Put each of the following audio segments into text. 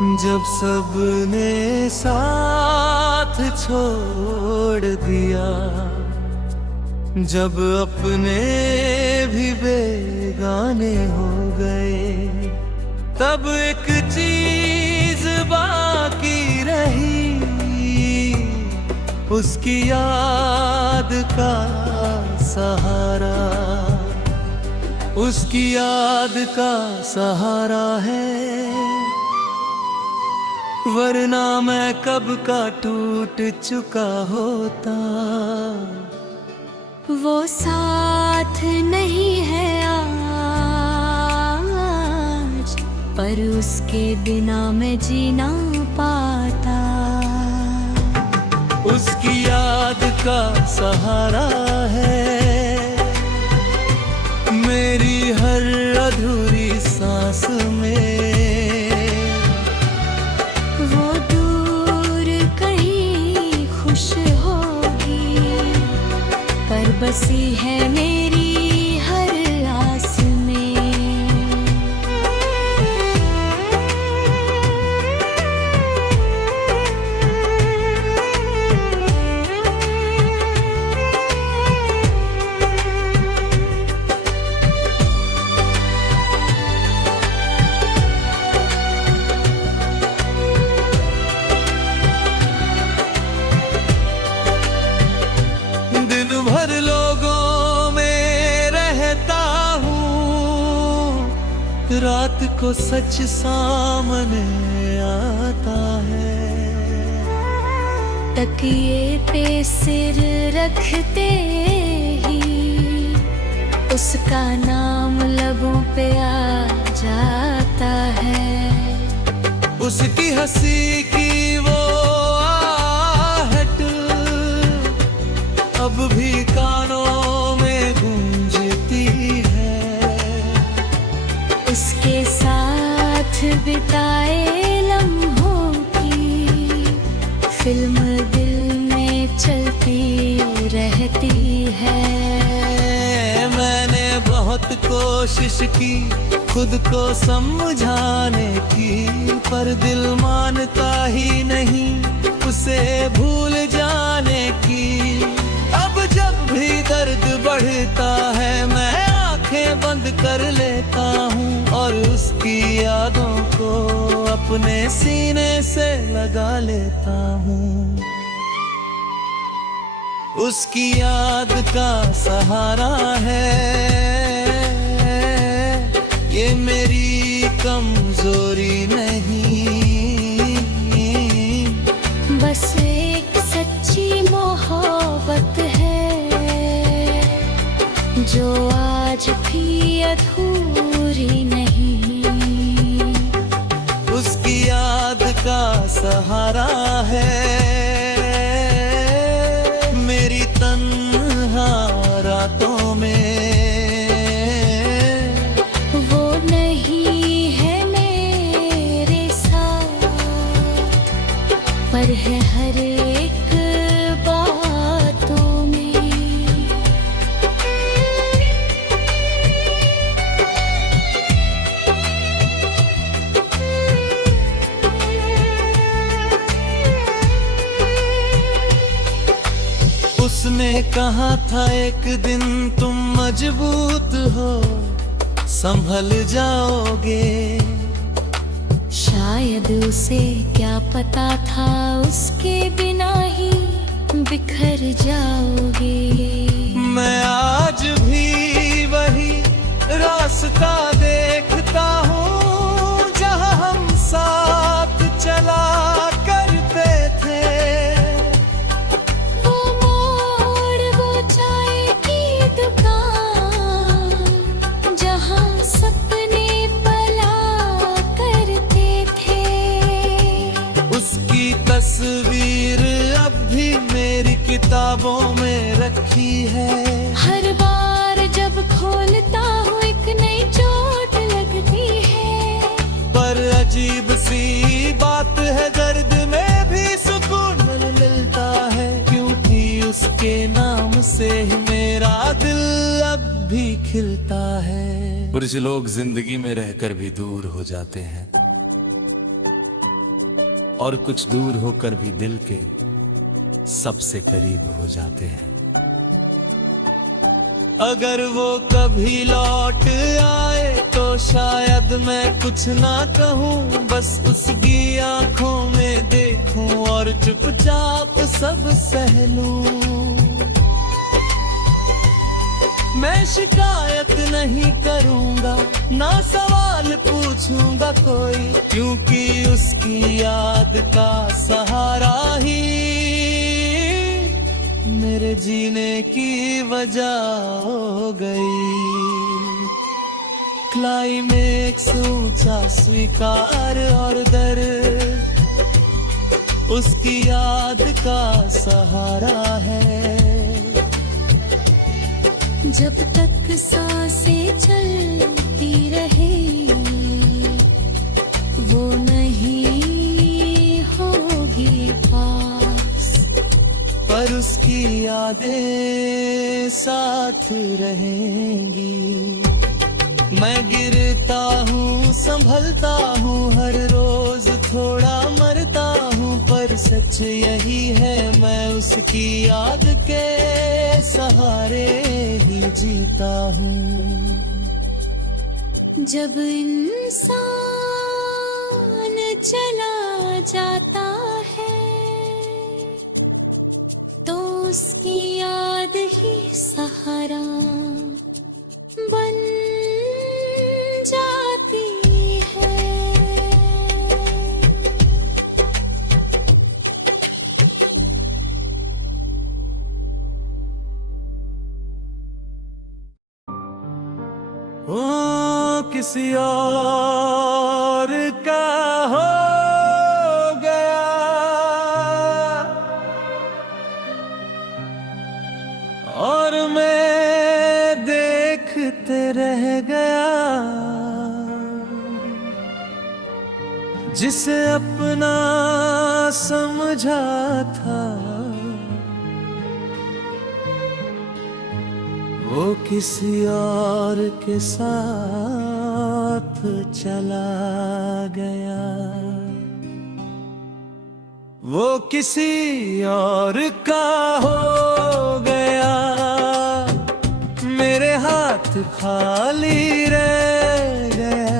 जब सबने साथ छोड़ दिया, जब अपने भी बेगाने हो गए, तब एक चीज बाकी रही, उसकी याद का सहारा, उसकी याद का सहारा है। वरना मैं कब का टूट चुका होता। वो साथ नहीं है आज, पर उसके बिना मैं जी ना पाता। उसकी याद का सहारा है मेरी हर अधूरी सांस में। वो दूर कहीं खुश होगी, पर बसी है मेरी हर आस में। भर लोगों में रहता हूँ, रात को सच सामने आता है। तकिए पे सिर रखते ही उसका नाम लबों पे आ जाता है। उसकी हंसी की वो आहट अब भी कानों में गूंजती है। उसके साथ बिताए लम्हों की फिल्म दिल में चलती रहती है। मैंने बहुत कोशिश की खुद को समझाने की, पर दिल मानता ही नहीं उसे भूल जाने की। अब जब भी दर्द बढ़ता है मैं आंखें बंद कर लेता हूँ और उसकी यादों को अपने सीने से लगा लेता हूँ। उसकी याद का सहारा है ये मेरी कमजोरी नहीं। बस एक सच्ची मोहब्बत है जो आज भी अधूरी नहीं। उसकी याद का सहारा है मेरी तन्हा रातों में। वो नहीं है मेरे साथ, पर है हर एक बातों में। उसने कहा था एक दिन तुम मजबूत हो, संभल जाओगे। शायद उसे क्या पता था उसके बिना ही बिखर जाओगे। मैं आज भी वही रास्ता देखता हूँ जहाँ हम साथ चला करते थे। वो मोड़, वो चाय की दुकान, जहाँ सपने पला करते थे। उसकी तस्वीर अब भी मेरी किताबों में रखी है। हर बार जब खोलता हूँ एक नई चोट लगती है। पर अजीब सी बात है दर्द में भी सुकून मिलता है, क्योंकि उसके नाम से ही मेरा दिल अब भी खिलता है। कुछ लोग जिंदगी में रहकर भी दूर हो जाते हैं, और कुछ दूर होकर भी दिल के सबसे करीब हो जाते हैं। अगर वो कभी लौट आए तो शायद मैं कुछ ना कहूँ, बस उसकी आंखों में देखूं और चुपचाप सब सह लूं। मैं शिकायत नहीं करूंगा, ना सवाल पूछूंगा कोई, क्योंकि उसकी याद का सहारा ही मेरे जीने की वजह हो गई। क्लाइमेक्स ऊंचा स्वीकार और दर्द उसकी याद का सहारा है। जब तक सांसें चलती रहे वो नहीं होगी पास, पर उसकी यादें साथ रहेंगी। मैं गिरता हूँ संभलता हूँ, हर रोज थोड़ा मरता हूँ, पर सच यही है मैं उसकी याद के सहारे ही जीता हूँ। जब इंसान चला जाता है तो उसकी याद ही सहारा बन जाती है। ओ किसी और का हो गया, और मैं देखते रह गया। जिसे अपना समझा था वो किसी और के साथ चला गया। वो किसी और का हो गया, मेरे हाथ खाली रह गए।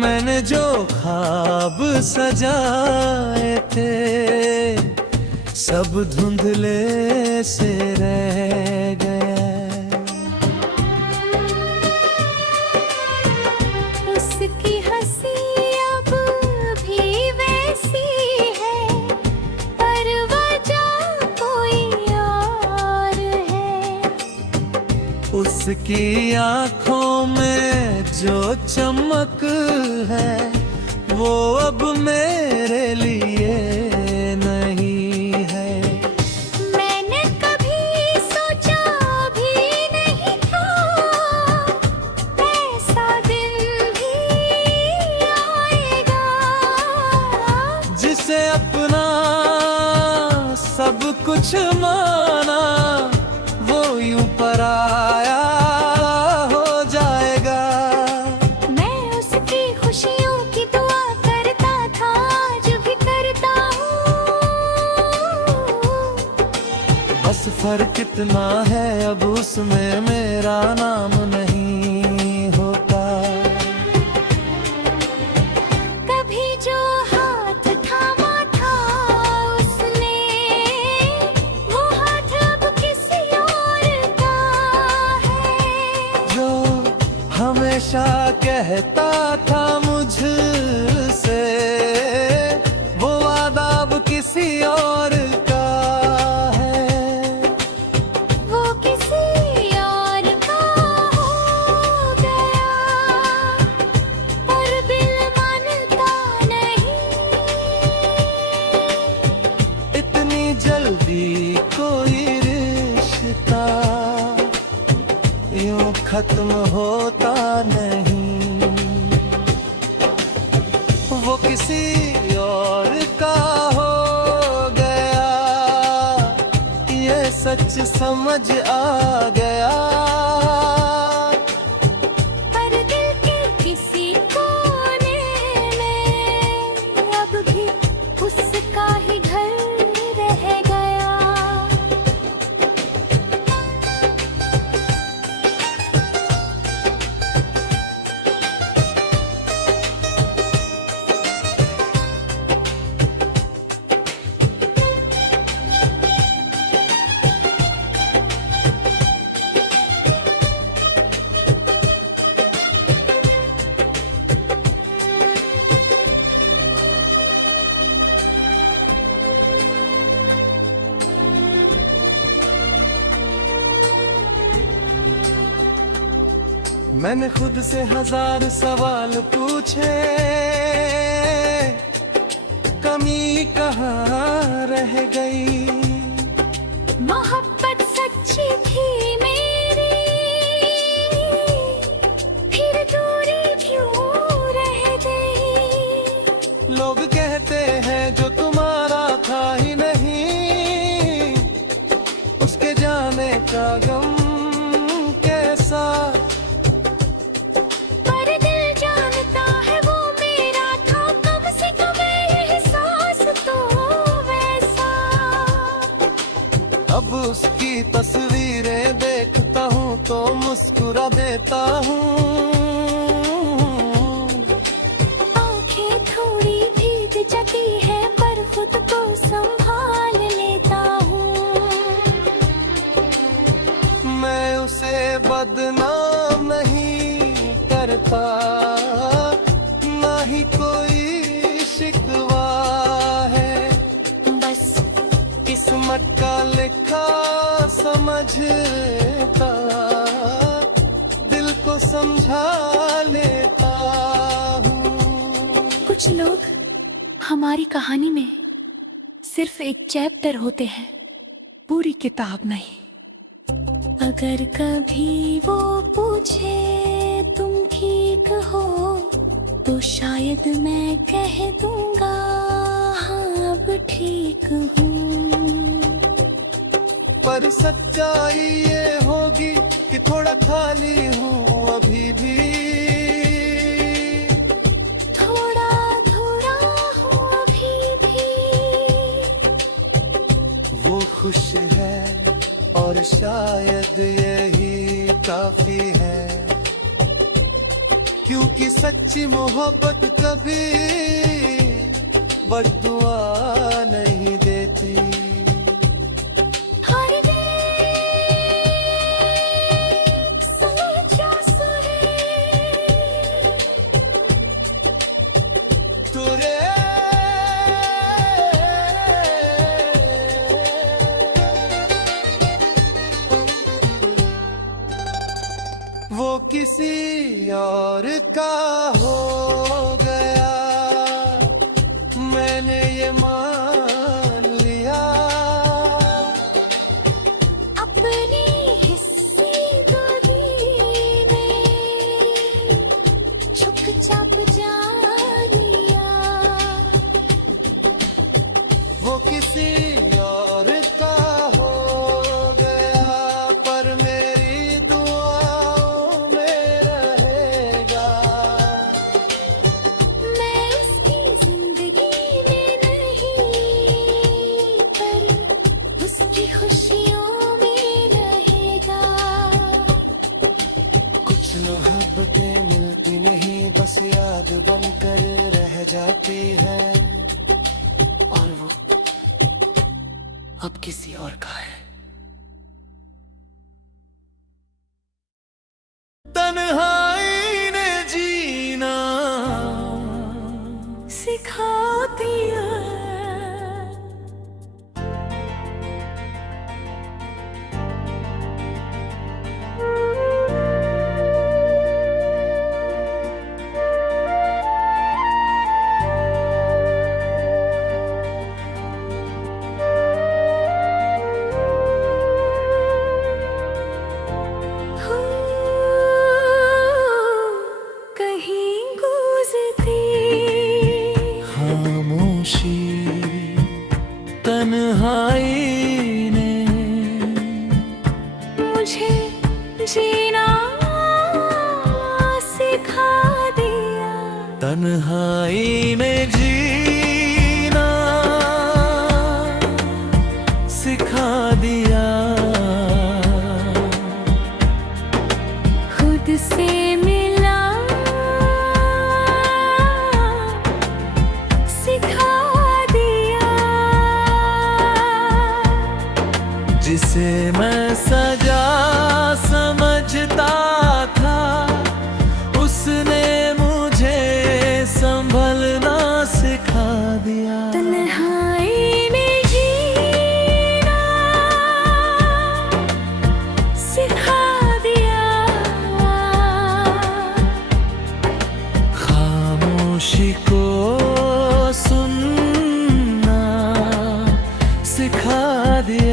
मैंने जो ख्वाब सजाए थे सब धुंधले से रह गए। उसकी हंसी अब भी वैसी है, पर वजह कोई और है। उसकी आंखों में जो चमक है वो अब मेरे लिए नहीं है। मैंने कभी सोचा भी नहीं था ऐसा दिन भी आएगा। जिसे अपना सब कुछ माना वो यूं पराया हो जाएगा। मैं उसकी खुशियों की दुआ करता था, आज भी करता हूँ। बस फर्क इतना है अब उसमें मेरा नाम नहीं होता। कभी जो हाथ थामा था उसने, वो हाथ अब किसी और का है। जो हमेशा कहता था मुझसे वो वादा अब किसी और का है। वो किसी और का हो गया, पर दिल मानता नहीं। इतनी जल्दी कोई रिश्ता यूं खत्म होता नहीं। वो किसी और का हो गया, ये सच समझ आ गया। पर दिल के किसी कोने में अब मैंने खुद से 1000 सवाल पूछे, कमी कहाँ रह गई। मोहब्बत सच्ची थी मेरी, फिर दूरी क्यों रह गई। लोग कहते हैं जो तुम्हारा था ही नहीं, उसके जाने का गम कैसा। पर दिल जानता है वो मेरा था, कम से कम एहसास तो वैसा। अब उसकी तस्वीरें देखता हूँ तो मुस्कुरा देता हूँ। आंखें थोड़ी भीग जाती है पर खुद को संभाल लेता हूँ। मैं उसे बदनाम नहीं करता, ना ही कोई शिकवा है। बस किस्मत का लिखा समझता, दिल को समझा लेता हूँ। कुछ लोग हमारी कहानी में सिर्फ एक चैप्टर होते हैं, पूरी किताब नहीं। अगर कभी वो पूछे तुम ठीक हो, तो शायद मैं कह दूंगा हाँ अब ठीक हूँ। पर सच्चाई ये होगी कि थोड़ा खाली हूँ अभी भी, थोड़ा अधूरा हूँ अभी भी। वो खुश है और शायद यही काफी है, क्योंकि सच्ची मोहब्बत कभी बद्दुआ नहीं देती। हर दिन सोचा सुने तुरे वो किसी और का हो गया, मैंने ये मान लिया। अपनी हिस्सी गोदी में चुपचाप जा लिया। वो किसी और का हो गया, पर मेरी दुआओं में रहेगा। मैं उसकी जिंदगी में नहीं, पर उसकी खुशियों में रहेगा। कुछ मोहब्बतें मिलती नहीं, बस याद बनकर रह जाती है, और वो अब किसी और का है। तन्हाई ने जीना सिखा दिया। कहीं गूंजती खामोशी तन्हाई ने मुझे जीना सिखा दिया। तन्हाई ने जीना सिखा दिया। खुद से मिला सिखा दिया। जिसे मैं सजा समझता था, उसने मुझे संभलना सिखा दिया। तन्हाई में जीना सिखा दिया।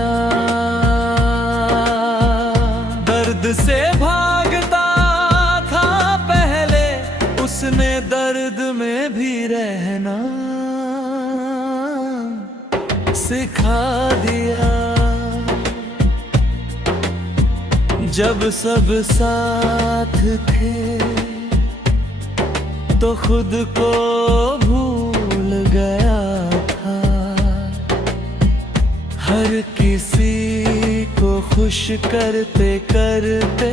दिया। दर्द से भागता था पहले, उसने दर्द में भी रहना सिखा दिया। जब सब साथ थे तो खुद को भूल गया था। हर किसी को खुश करते करते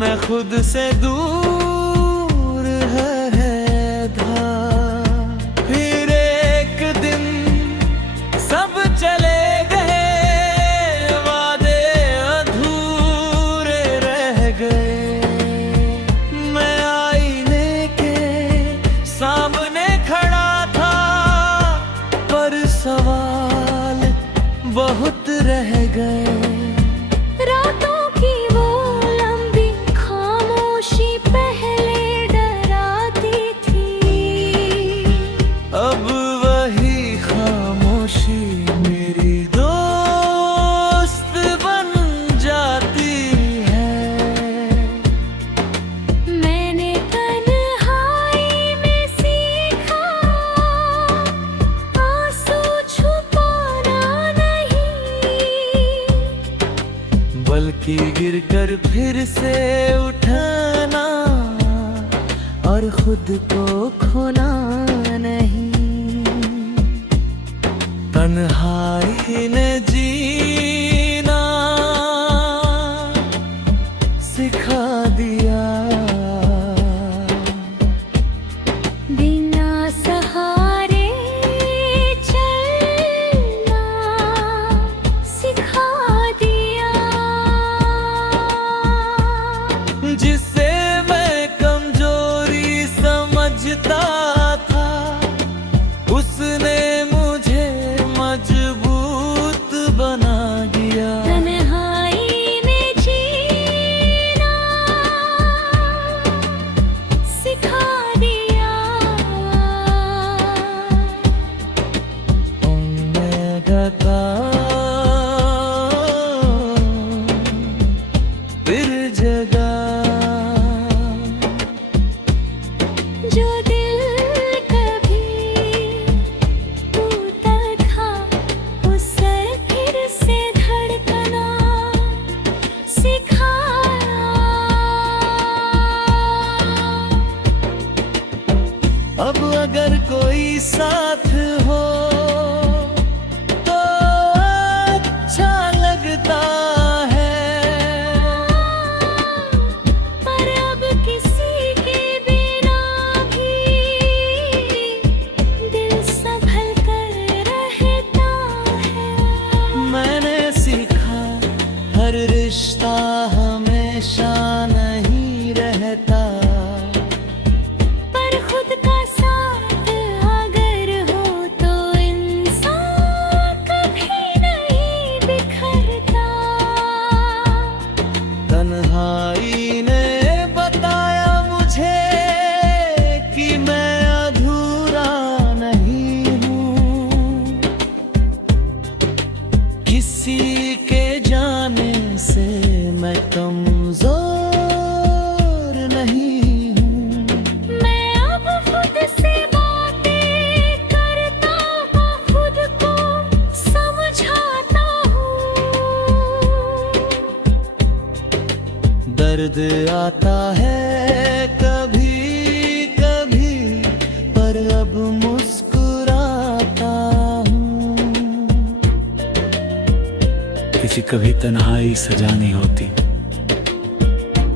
मैं खुद से दूर है था। फिर एक दिन सब चले गए, वादे अधूरे रह गए। मैं आईने के सामने खड़ा था, पर सवाल बहुत रह गए। रातों की वो लंबी खामोशी पहले डराती थी, अब वही खामोशी मेरी दोस्त बन जाती है। मैंने तन्हाई में सीखा आंसू छुपाना नहीं, बल्कि गिरकर फिर से उठना और खुद को खोना नहीं। तन्हाई ने जीना सिखा दिया। बिना सहारे चलना सिखा दिया। जिसे मैं कमजोरी समझता था, उसने मुझे मजबूत बना दिया। तन्हाई ने जीना सिखा दिया। मैं गता फिर जगा। जो दिल कभी टूटा था, उसे फिर से धड़कना सिखाया। अब अगर कोई साथ हो तो अच्छा लगता है, पर अब किसी के बिना भी दिल संभल कर रहता है। मैंने सीखा हर रिश्ता हमेशा नहीं रहता, पर खुद का साथ अगर हो तो इंसान कभी नहीं बिखरता। तन्हाई ने बताया मुझे कि मैं अधूरा नहीं हूँ। किसी के जाने से मैं कमजोर नहीं हूँ। मैं अब खुद से बातें करता हूँ, खुद को समझाता हूँ। दर्द आता है कभी कभी, पर अब मुस्कुराता हूँ। किसी कभी तन्हाई सजा नहीं होती,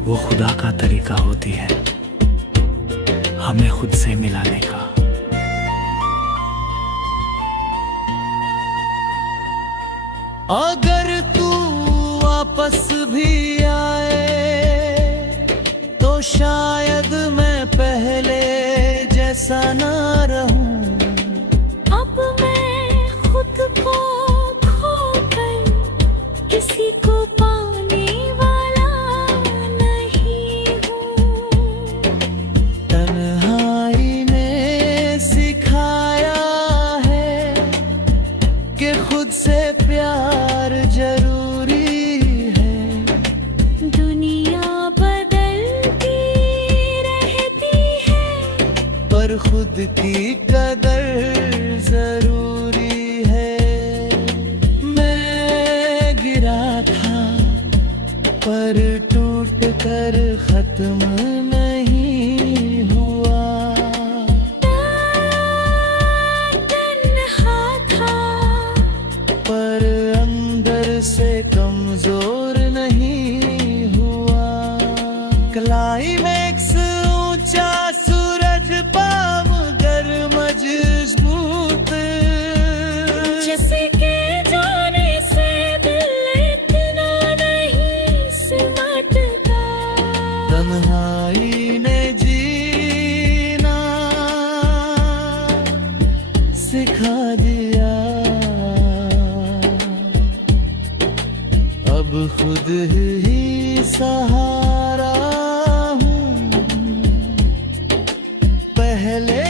वो खुदा का तरीका होती है हमें खुद से मिलाने का। अगर तू वापस भी आए तो शायद मैं पहले जैसा ना रहूं। अब मैं खुद को खोकर किसी को पाने वाला नहीं हूँ। तन्हाई ने सिखाया है कि खुद से प्यार खुद की कदर जरूरी है। मैं गिरा था पर टूट कर खत्म नहीं हुआ। तन्हा था पर अंदर से कमजोर नहीं हुआ। क्लाइमैक्स ऊंचा सूरज पाम गर मजबूत, जिसके जाने से दिल इतना नहीं सिमटता। तन्हाई ने जीना सिखा दिया। अब खुद ही सहारा हूँ, पहले